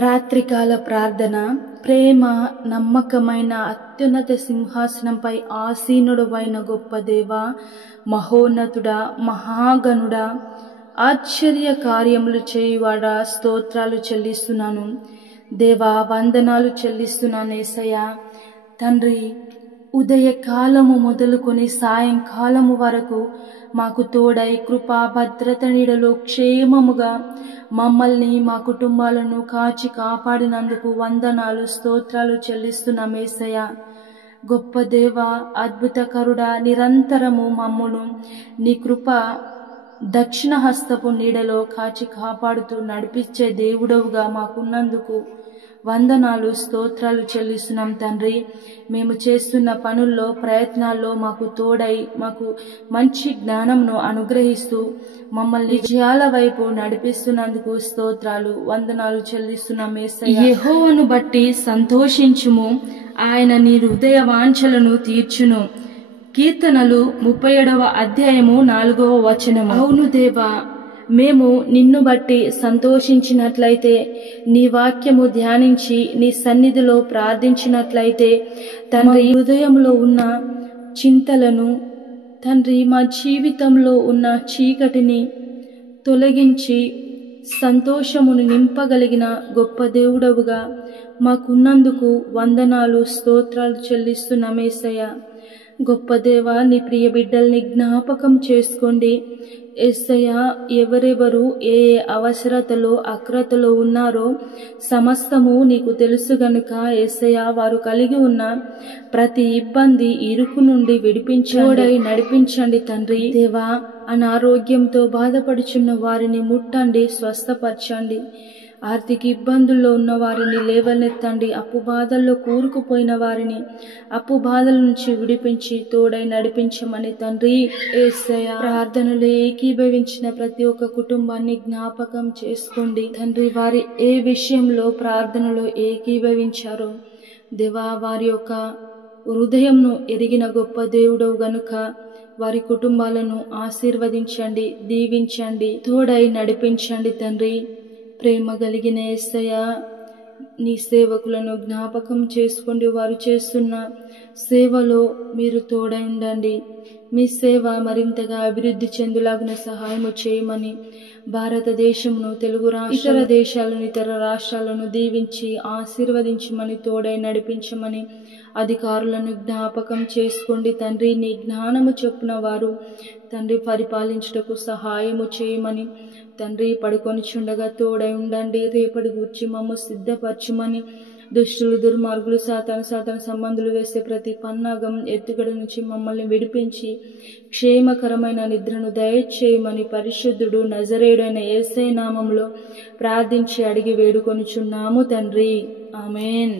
రాత్రికాల ప్రార్థన. ప్రేమ నమ్మకమైన అత్యున్నత సింహాసనంపై ఆసీనుడవైన గొప్ప దేవా, మహోన్నతుడా, మహాగణుడా, ఆశ్చర్య కార్యములు చేయువాడా, స్తోత్రాలు చెల్లిస్తున్నాను దేవా, వందనాలు చెల్లిస్తున్నాను యేసయ్యా. తండ్రి, ఉదయకాలము మొదలుకొని సాయంకాలము వరకు మాకు తోడై కృపా భద్రత నీడలో క్షేమముగా మమ్మల్ని మా కుటుంబాలను కాచి కాపాడినందుకు వందనాలు, స్తోత్రాలు చెల్లిస్తున్నాం యేసయ్యా. గొప్ప దేవ, అద్భుతకరుడా, నిరంతరము మమ్మును నీ కృప దక్షిణ హస్తపు నీడలో కాచి కాపాడుతూ నడిపించే దేవుడవుగా మాకున్నందుకు వందనాలు, స్తోత్రాలు చెల్లిస్తున్నాం తండ్రి. మేము చేస్తున్న పనుల్లో, ప్రయత్నాల్లో మాకు తోడై మాకు మంచి జ్ఞానంను అనుగ్రహిస్తూ మమ్మల్ని విజయాల వైపు నడిపిస్తున్నందుకు స్తోత్రాలు, వందనాలు చెల్లిస్తున్నాం యేసయ్యా. యెహోవాను బట్టి సంతోషించుము, ఆయన నీ హృదయ వాంఛలను తీర్చును. కీర్తనలు 37వ అధ్యాయము 4వ వచనము. అవును దేవా, మేము నిన్ను బట్టి సంతోషించినట్లయితే, నీ వాక్యము ధ్యానించి నీ సన్నిధిలో ప్రార్థించినట్లయితే, తండ్రి హృదయంలో ఉన్న చింతలను, తండ్రి మా జీవితంలో ఉన్న చీకటిని తొలగించి సంతోషమును నింపగలిగిన గొప్ప దేవుడవుగా మాకున్నందుకు వందనాలు, స్తోత్రాలు చెల్లిస్తున్నాం యేసయ్యా. గొప్ప దేవ, నీ ప్రియ బిడ్డల్ని జ్ఞాపకం చేసుకోండి యేసయ్యా. ఎవరెవరు ఏ ఏ అవసరతలో అక్రతలో ఉన్నారో సమస్తము నీకు తెలుసు గనుక యేసయ్యా, వారు కలిగి ఉన్న ప్రతి ఇబ్బంది, ఇరుకు నుండి విడిపించండి, నడిపించండి తండ్రి. దేవా, అనారోగ్యంతో బాధపడుచున్న వారిని ముట్టండి, స్వస్థపరచండి. ఆర్థిక ఇబ్బందుల్లో ఉన్న వారిని లేవనెత్తండి. అప్పు బాధల్లో కూరుకుపోయిన వారిని అప్పు బాధల నుంచి విడిపించి తోడై నడిపించమని తండ్రి యేసయ్యా. ప్రార్థనలు ఏకీభవించిన ప్రతి ఒక్క కుటుంబాన్ని జ్ఞాపకం చేసుకోండి తండ్రి. వారి ఏ విషయంలో ప్రార్థనలో ఏకీభవించారో దేవా, వారి యొక్క హృదయంను ఎరిగిన గొప్ప దేవుడవు గనుక వారి కుటుంబాలను ఆశీర్వదించండి, దీవించండి, తోడై నడిపించండి తండ్రి. ప్రేమ కలిగిన యేసయ్యా, నీ సేవకులను జ్ఞాపకం చేసుకోండి. వారు చేస్తున్న సేవలో మీరు తోడై ఉండండి. మీ సేవ మరింతగా అభివృద్ధి చెందులాగున సహాయము చేయమని భారతదేశమును, తెలుగు ఇతర దేశాలను, ఇతర రాష్ట్రాలను దీవించి ఆశీర్వదించమని, తోడై నడిపించమని అధికారులను జ్ఞాపకం చేసుకోండి తండ్రి. నీ జ్ఞానము చొప్పున వారు తండ్రి పరిపాలించుటకు సహాయము చేయమని తండ్రి, పడుకొని చుండగా తోడై ఉండండి. రేపటి గూర్చి మమ్ము సిద్ధపరచుమని, దుష్టులు, దుర్మార్గులు, సాతాను సంబంధులు వేసే ప్రతి పన్నాగం, ఎత్తుగడ నుంచి మమ్మల్ని విడిపించి క్షేమకరమైన నిద్రను దయచేయమని పరిశుద్ధుడు నజరేయుడైన యేసయ్య నామములో ప్రార్థించి అడిగి వేడుకొనుచున్నాము తండ్రి. ఆమేన్.